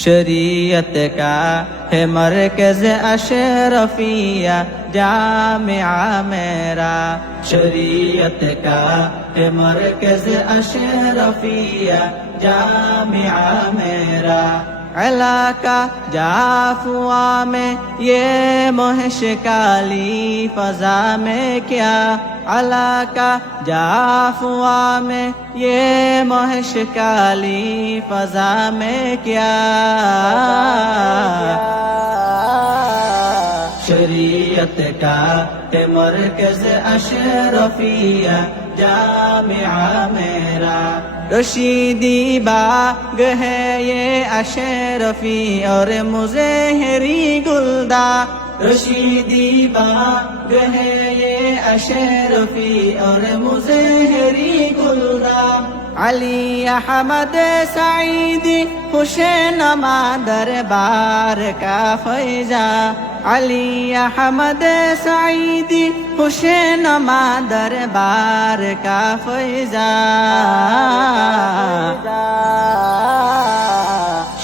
शरीयत का है मरकज अशरफिया जामिया मेरा। शरीयत का है मरकज अशरफिया जामिया मेरा। इलाका जाफुआ में ये मोहश काली फजा में क्या। इलाका जाफुआ में ये मोहश काली फजा में क्या। शरीयत का है मरकज अशरफिया जामिया मेरा। रशीदी बाग है ये अशरफी और मुज़हरी गुलदा। रशीदी बाग है ये अशरफी और मुज़हरी गुलदा। अली अहमद सईदी हुसैनमा दरबार का फैजा। अली अहमद सईदी हुसैनमा दरबार का फैजा।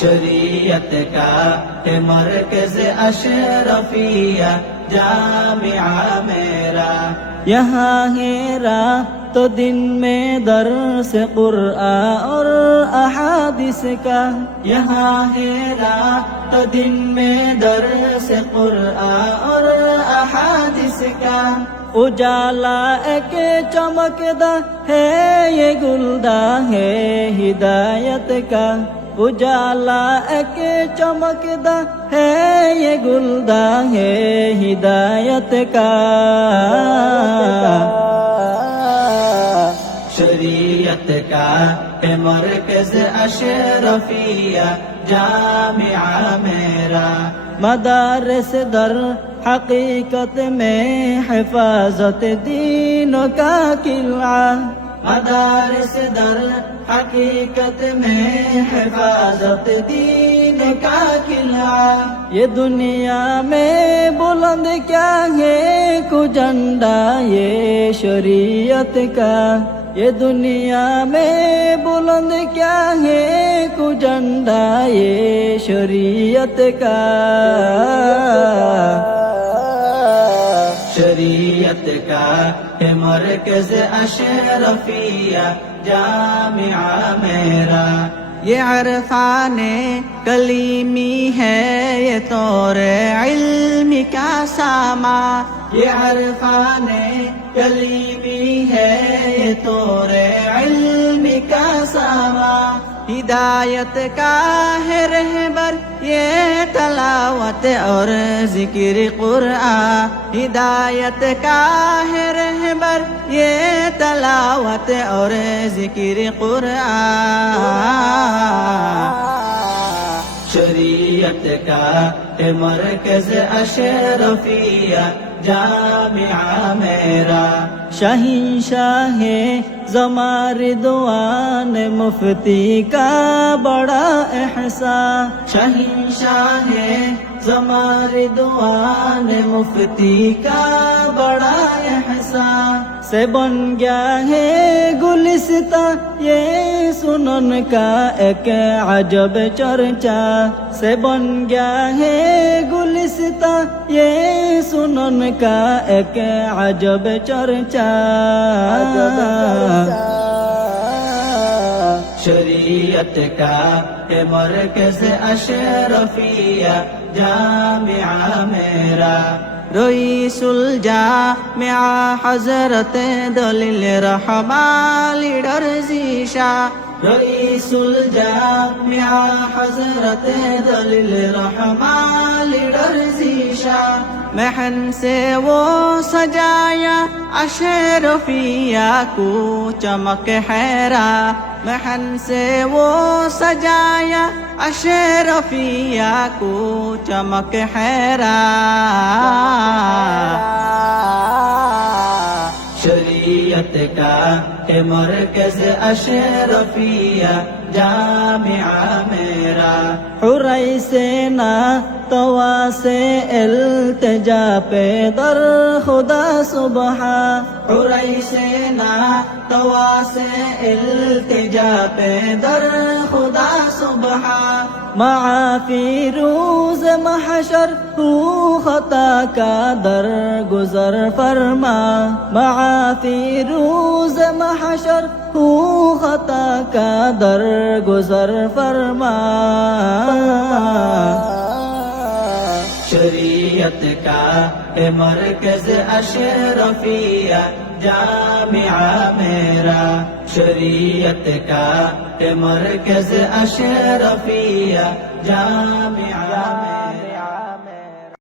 शरीयत का है मरकज अशरफिया जामिया मेरा। यहाँ है राह तो दिन में दर्स कुरआन और अहादिस का। यहाँ है राह तो दिन में दर्स कुरआन और अहादिस का। उजाला एक चमकदा है ये गुलदा है हिदायत का। उजाला एक चमकदा है ये गुलदा है हिदायत का। शरीयत का है मरकज अशरफिया जामिया मेरा। मदारस दर हकीकत में हिफाजत दीन का किला। मदारस दर हकीकत में हिफाजत दीन का किला। ये दुनिया में बुलंद क्या है को झंडा ये शरीयत का। ये दुनिया में बुलंद क्या है को झंडा ये शरीयत का। शरीयत का है मरकज अशरफिया जामिया मेरा। ये अरफाने कलीमी है ये तौरे इल्मी का सामा। ये अरफाने कलीमी है ये तौरे इल्मी का सामा। हिदायत का है रहबर ये तलावत और जिक्र कुरआन। हिदायत का है रहबर ये तलावत और जिक्र कुरआन। शरीयत का है मरकज अशरफिया जामिया मेरा। शहींशाह है ज़मार दुआन मुफ्ती का बड़ा एहसान। शहींशाह है ज़मार दुआन मुफ्ती का बड़ा एहसान। से बन गया है गुलिस्ता ये सुनन का एक अजब चर्चा। से बन गया है गुलिस्ता ये सुनन का एक अजब चर्चा। शरीयत का है मरकज अशरफिया जामिया मेरा। रईसुल जामिया हजरत दलील रहमान लीडर जीशा। रईसुल जामिया हजरत दलील रहमान लीडर जीशा। महन से वो सजाया अशरफिया को चमक हैरा। महन से वो सजाया अशरफिया को चमक हैरा। शरीयत का है मरकज अशरफिया जामिया मेरा। हुरई से ना तवा से इल्तिजा पे दर खुदा सुबहा। हुरई से ना तवा से इल्तिजा पे दर खुदा सुबहा। معافی روز محشر رو خطا کا در گزر فرما معافی روز محشر رو خطا کا در گزر فرما शरीयत का है मरकज अशरफिया जामिया मेरा शरीयत का है मरकज अशरफिया जामिया मेरा